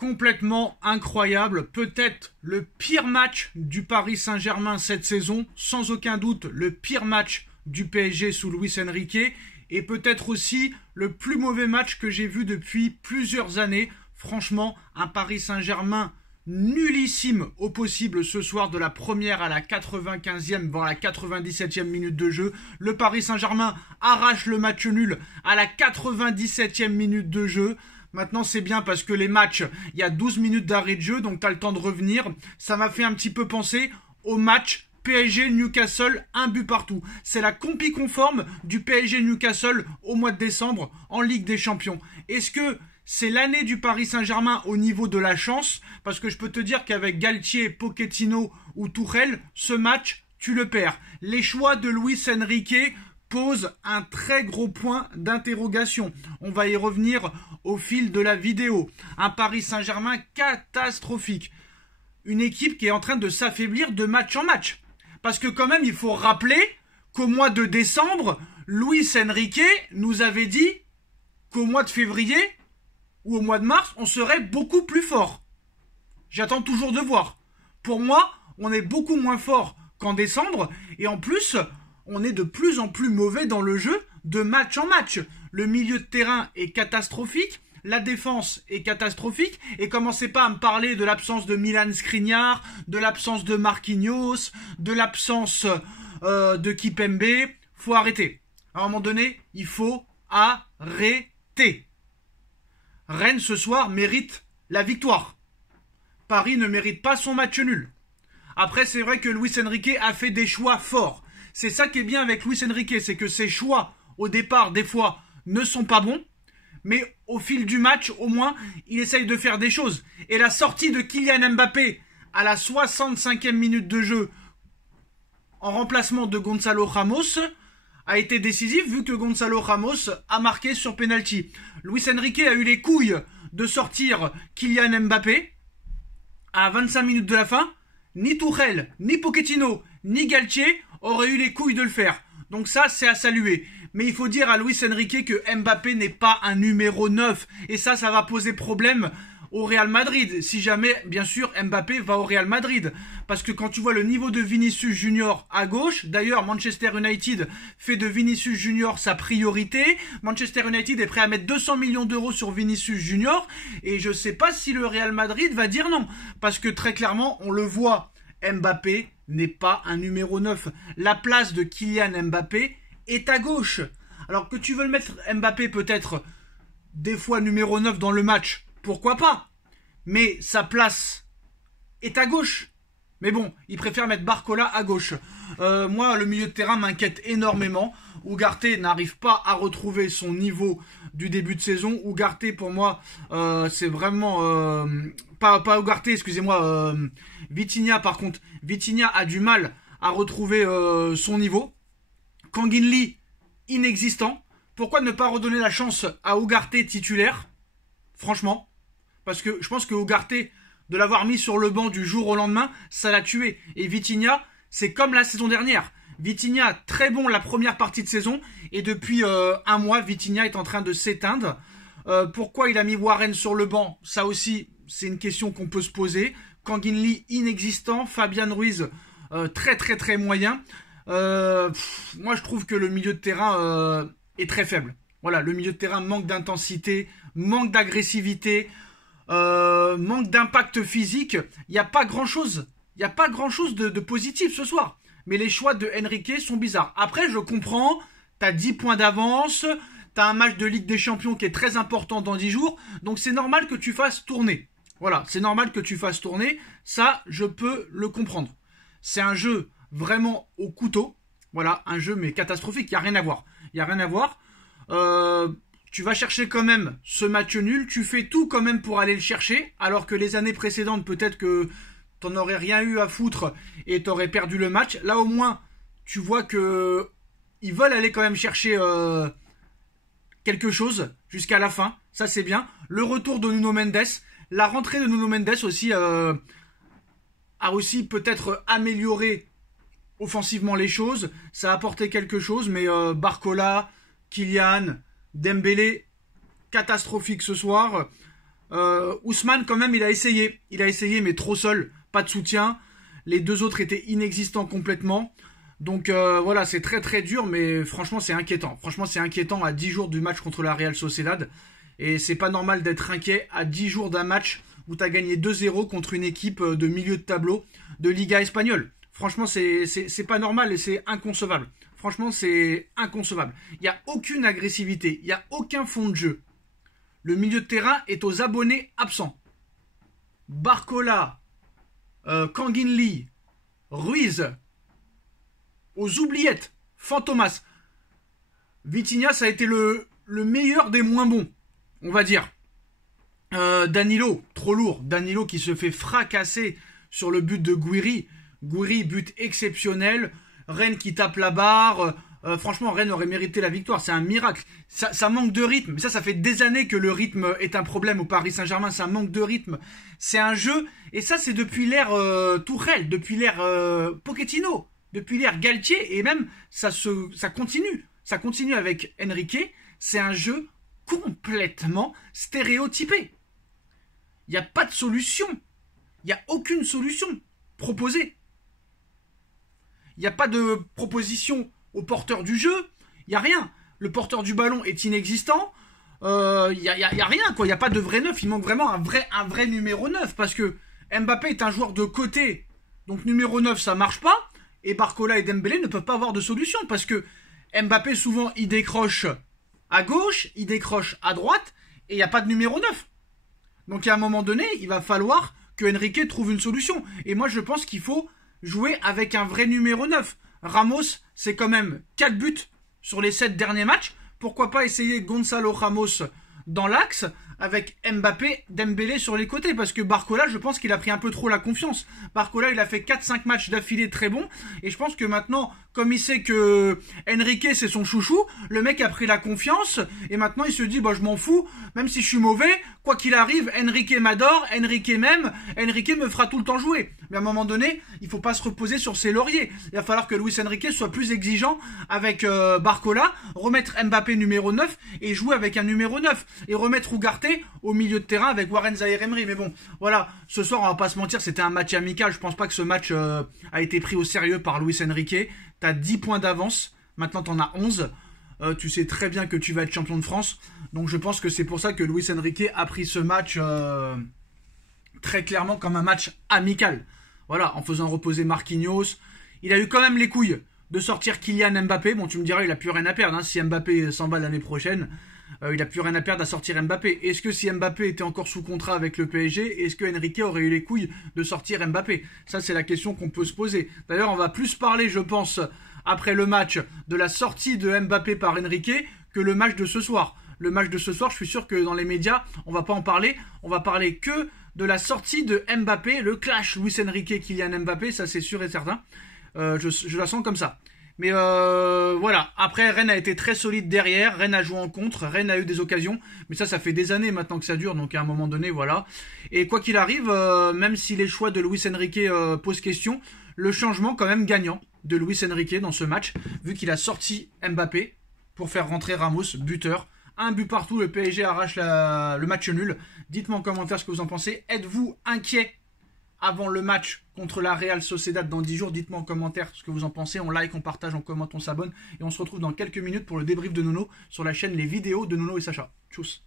Complètement incroyable, peut-être le pire match du Paris Saint-Germain cette saison, sans aucun doute le pire match du PSG sous Luis Enrique, et peut-être aussi le plus mauvais match que j'ai vu depuis plusieurs années. Franchement, un Paris Saint-Germain nullissime au possible ce soir, de la première à la 95e, voire la 97e minute de jeu. Le Paris Saint-Germain arrache le match nul à la 97e minute de jeu. Maintenant, c'est bien parce que les matchs, il y a 12 minutes d'arrêt de jeu, donc tu as le temps de revenir. Ça m'a fait un petit peu penser au match PSG-Newcastle, un but partout. C'est la copie conforme du PSG-Newcastle au mois de décembre en Ligue des Champions. Est-ce que c'est l'année du Paris Saint-Germain au niveau de la chance? Parce que je peux te dire qu'avec Galtier, Pochettino ou Tuchel, ce match, tu le perds. Les choix de Luis Enrique pose un très gros point d'interrogation. On va y revenir au fil de la vidéo. Un Paris Saint-Germain catastrophique. Une équipe qui est en train de s'affaiblir de match en match. Parce que quand même, il faut rappeler qu'au mois de décembre, Luis Enrique nous avait dit qu'au mois de février ou au mois de mars, on serait beaucoup plus fort. J'attends toujours de voir. Pour moi, on est beaucoup moins fort qu'en décembre. Et en plus, on est de plus en plus mauvais dans le jeu de match en match. Le milieu de terrain est catastrophique, la défense est catastrophique, et commencez pas à me parler de l'absence de Milan Skriniar, de l'absence de Marquinhos, de l'absence de Kipembe. Faut arrêter. À un moment donné, il faut arrêter. Rennes ce soir mérite la victoire. Paris ne mérite pas son match nul. Après, c'est vrai que Luis Enrique a fait des choix forts. C'est ça qui est bien avec Luis Enrique, c'est que ses choix, au départ, des fois, ne sont pas bons. Mais au fil du match, au moins, il essaye de faire des choses. Et la sortie de Kylian Mbappé à la 65e minute de jeu, en remplacement de Gonzalo Ramos, a été décisive, vu que Gonzalo Ramos a marqué sur penalty. Luis Enrique a eu les couilles de sortir Kylian Mbappé à 25 minutes de la fin. Ni Tuchel, ni Pochettino, ni Galtier auraient eu les couilles de le faire. Donc ça, c'est à saluer. Mais il faut dire à Luis Enrique que Mbappé n'est pas un numéro 9. Et ça va poser problème au Real Madrid. Si jamais, bien sûr, Mbappé va au Real Madrid. Parce que quand tu vois le niveau de Vinicius Junior à gauche, d'ailleurs, Manchester United fait de Vinicius Junior sa priorité. Manchester United est prêt à mettre 200 millions d'euros sur Vinicius Junior. Et je sais pas si le Real Madrid va dire non. Parce que très clairement, on le voit, Mbappé n'est pas un numéro 9. La place de Kylian Mbappé est à gauche. Alors que tu veux le mettre Mbappé peut-être des fois numéro 9 dans le match, pourquoi pas? Mais sa place est à gauche. Mais bon, il préfère mettre Barcola à gauche. Moi, le milieu de terrain m'inquiète énormément. Ugarte n'arrive pas à retrouver son niveau du début de saison. Ugarte, pour moi, c'est vraiment... pas Ugarte, excusez-moi. Vitinha, par contre. Vitinha a du mal à retrouver son niveau. Kangin Lee, inexistant. Pourquoi ne pas redonner la chance à Ugarte titulaire? Franchement. Parce que je pense que Ugarte, de l'avoir mis sur le banc du jour au lendemain, ça l'a tué. Et Vitinha, c'est comme la saison dernière. Vitinha, très bon la première partie de saison. Et depuis un mois, Vitinha est en train de s'éteindre. Pourquoi il a mis Warren sur le banc? Ça aussi, c'est une question qu'on peut se poser. Kangin Lee, inexistant. Fabian Ruiz, très très très moyen. Moi, je trouve que le milieu de terrain est très faible. Voilà, le milieu de terrain manque d'intensité, manque d'agressivité, manque d'impact physique. Il n'y a pas grand-chose. Il n'y a pas grand-chose de positif ce soir. Mais les choix de Enrique sont bizarres. Après, je comprends, tu as 10 points d'avance, tu as un match de Ligue des Champions qui est très important dans 10 jours, donc c'est normal que tu fasses tourner. Voilà, c'est normal que tu fasses tourner. Ça, je peux le comprendre. C'est un jeu vraiment au couteau. Voilà, un jeu mais catastrophique. Il n'y a rien à voir. Il n'y a rien à voir. Tu vas chercher quand même ce match nul. Tu fais tout quand même pour aller le chercher. Alors que les années précédentes, peut-être que t'en aurais rien eu à foutre et t'aurais perdu le match. Là, au moins, tu vois que ils veulent aller quand même chercher quelque chose jusqu'à la fin. Ça, c'est bien. Le retour de Nuno Mendes. La rentrée de Nuno Mendes aussi a aussi peut-être amélioré offensivement les choses. Ça a apporté quelque chose, mais Barcola, Kylian, Dembélé, catastrophique ce soir. Ousmane, quand même, il a essayé. Il a essayé, mais trop seul. Pas de soutien. Les deux autres étaient inexistants complètement. Donc voilà, c'est très très dur, mais franchement, c'est inquiétant. Franchement, c'est inquiétant à 10 jours du match contre la Real Sociedad. Et c'est pas normal d'être inquiet à 10 jours d'un match où tu as gagné 2-0 contre une équipe de milieu de tableau de Liga espagnole. Franchement, c'est pas normal et c'est inconcevable. Franchement, c'est inconcevable. Il n'y a aucune agressivité, il n'y a aucun fond de jeu. Le milieu de terrain est aux abonnés absents. Barcola, Kangin Lee, Ruiz, aux oubliettes, Fantomas. Vitinha, ça a été le meilleur des moins bons, on va dire. Danilo, trop lourd. Danilo qui se fait fracasser sur le but de Gouiri. Gouiri, but exceptionnel. Rennes qui tape la barre. Franchement, Rennes aurait mérité la victoire. C'est un miracle. Ça manque de rythme. Mais ça fait des années que le rythme est un problème au Paris Saint-Germain. Ça manque de rythme. C'est un jeu. Et ça, c'est depuis l'ère Tourelle, depuis l'ère Pochettino, depuis l'ère Galtier. Et même, ça continue. Ça continue avec Enrique. C'est un jeu complètement stéréotypé. Il n'y a pas de solution. Il n'y a aucune solution proposée. Il n'y a pas de proposition au porteur du jeu. Il n'y a rien. Le porteur du ballon est inexistant. Il n'y a rien, quoi. Il n'y a pas de vrai neuf. Il manque vraiment un vrai numéro 9. Parce que Mbappé est un joueur de côté. Donc numéro 9, ça ne marche pas. Et Barcola et Dembélé ne peuvent pas avoir de solution. Parce que Mbappé, souvent, il décroche à gauche, il décroche à droite. Et il n'y a pas de numéro 9. Donc à un moment donné, il va falloir que Enrique trouve une solution. Et moi, je pense qu'il faut jouer avec un vrai numéro 9. Ramos, c'est quand même 4 buts sur les 7 derniers matchs. Pourquoi pas essayer Gonzalo Ramos dans l'axe avec Mbappé, Dembélé sur les côtés, parce que Barcola, je pense qu'il a pris un peu trop la confiance. Barcola, il a fait 4-5 matchs d'affilée très bons, et je pense que maintenant, comme il sait que Enrique c'est son chouchou, le mec a pris la confiance, et maintenant il se dit, bah je m'en fous, même si je suis mauvais, quoi qu'il arrive, Enrique m'adore, Enrique m'aime, Enrique me fera tout le temps jouer. Mais à un moment donné, il faut pas se reposer sur ses lauriers. Il va falloir que Luis Enrique soit plus exigeant avec Barcola, remettre Mbappé numéro 9, et jouer avec un numéro 9, et remettre Ugarte au milieu de terrain avec Warren Zaïre-Emery. Mais bon, voilà, ce soir on va pas se mentir, c'était un match amical. Je pense pas que ce match a été pris au sérieux par Luis Enrique. T'as 10 points d'avance, maintenant t'en as 11. Tu sais très bien que tu vas être champion de France. Donc je pense que c'est pour ça que Luis Enrique a pris ce match très clairement comme un match amical. Voilà, en faisant reposer Marquinhos. Il a eu quand même les couilles de sortir Kylian Mbappé. Bon, tu me diras, il a plus rien à perdre. Hein. Si Mbappé s'en va l'année prochaine, il a plus rien à perdre à sortir Mbappé. Est-ce que si Mbappé était encore sous contrat avec le PSG, est-ce que Enrique aurait eu les couilles de sortir Mbappé? Ça, c'est la question qu'on peut se poser. D'ailleurs, on va plus parler, je pense, après le match, de la sortie de Mbappé par Enrique que le match de ce soir. Le match de ce soir, je suis sûr que dans les médias, on va pas en parler. On va parler que de la sortie de Mbappé, le clash Luis Enrique, Kylian Mbappé, ça c'est sûr et certain. Je la sens comme ça. Mais voilà, après Rennes a été très solide derrière, Rennes a joué en contre, Rennes a eu des occasions, mais ça fait des années maintenant que ça dure, donc à un moment donné, voilà. Et quoi qu'il arrive, même si les choix de Luis Enrique posent question, le changement quand même gagnant de Luis Enrique dans ce match, vu qu'il a sorti Mbappé pour faire rentrer Ramos, buteur. Un but partout, le PSG arrache le match nul. Dites-moi en commentaire ce que vous en pensez. Êtes-vous inquiet avant le match contre la Real Sociedad dans 10 jours? Dites-moi en commentaire ce que vous en pensez. On like, on partage, on commente, on s'abonne. Et on se retrouve dans quelques minutes pour le débrief de Nono sur la chaîne Les Vidéos de Nono et Sacha. Tchuss.